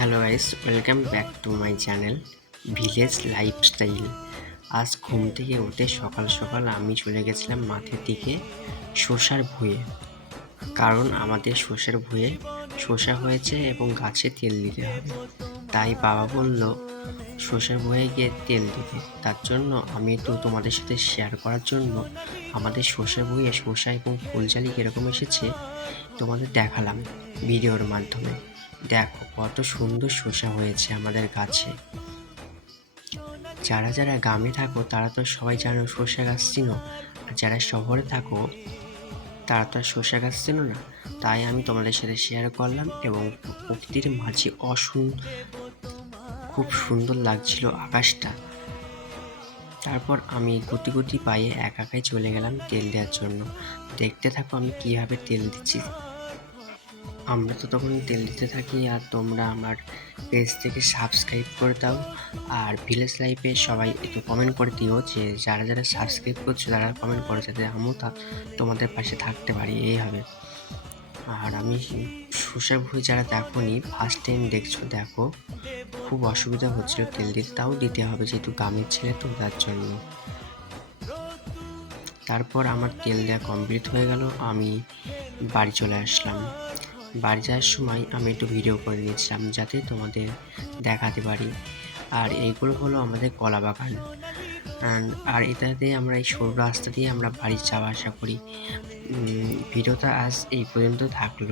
Hello guys welcome back to my channel village lifestyle আজ ঘুম থেকে উঠে সকাল সকাল আমি চলে গেছিলাম মাঠের দিকে শসার ভুঁয়ে। কারণ আমাদের শসার ভুঁয়ে শসা হয়েছে এবং গাছে তেল দিতে হবে। তাই বাবা বলল, শসার ভুঁয়ে গিয়ে তেল দিতে। তার জন্য আমি তো তোমাদের সাথে শেয়ার করার জন্য আমাদের শসার ভুঁয়ে শসা এবং ফুলজালি কীরকম এসেছে তোমাদের দেখালাম ভিডিওর মাধ্যমে। দেখো, কত সুন্দর শসা হয়েছে আমাদের গাছে। যারা যারা গ্রামে থাকো, তারা তো সবাই জানো শসা গাছ চিনো। আর যারা শহরে থাকো, তারা তো আর শসা গাছ চেনো না। তাই আমি তোমাদের সাথে শেয়ার করলাম এবং প্রকৃতির মাঝে অসুন, খুব সুন্দর লাগছিল আকাশটা। তারপর আমি গুটি গুটি পায়ে একা একাই চলে গেলাম তেল দেওয়ার জন্য। দেখতে থাকো আমি কীভাবে তেল দিচ্ছি। আমরা তো তখন তেল দিতে থাকি আর তোমরা আমার পেজ থেকে সাবস্ক্রাইব করে দাও। আর ভিলেজ লাইফে সবাই একটু কমেন্ট করে দিও যে যারা যারা সাবস্ক্রাইব করছ, তারা কমেন্ট করে যাতে আমিও তা তোমাদের পাশে থাকতে পারি, এই হবে। আর আমি শসা ভুঁই যারা দেখো নি ফার্স্ট টাইম দেখছ, দেখো। খুব অসুবিধা হচ্ছিল তেল দিতে, তাও দিতে হবে যেহেতু গ্রামের ছেলে তো, তার জন্য। তারপর আমার তেল দেওয়া কমপ্লিট হয়ে গেল, আমি বাড়ি চলে আসলাম। বাড়ি যাওয়ার সময় আমি একটু ভিডিও করে নিয়েছিলাম যাতে তোমাদের দেখাতে পারি। আর এইগুলো হলো আমাদের কলা বাগান আর এটাতে আমরা এই সরু রাস্তা দিয়ে আমরা বাড়ি যাওয়া আসা করি। ভিডিওটা আজ এই পর্যন্ত থাকল।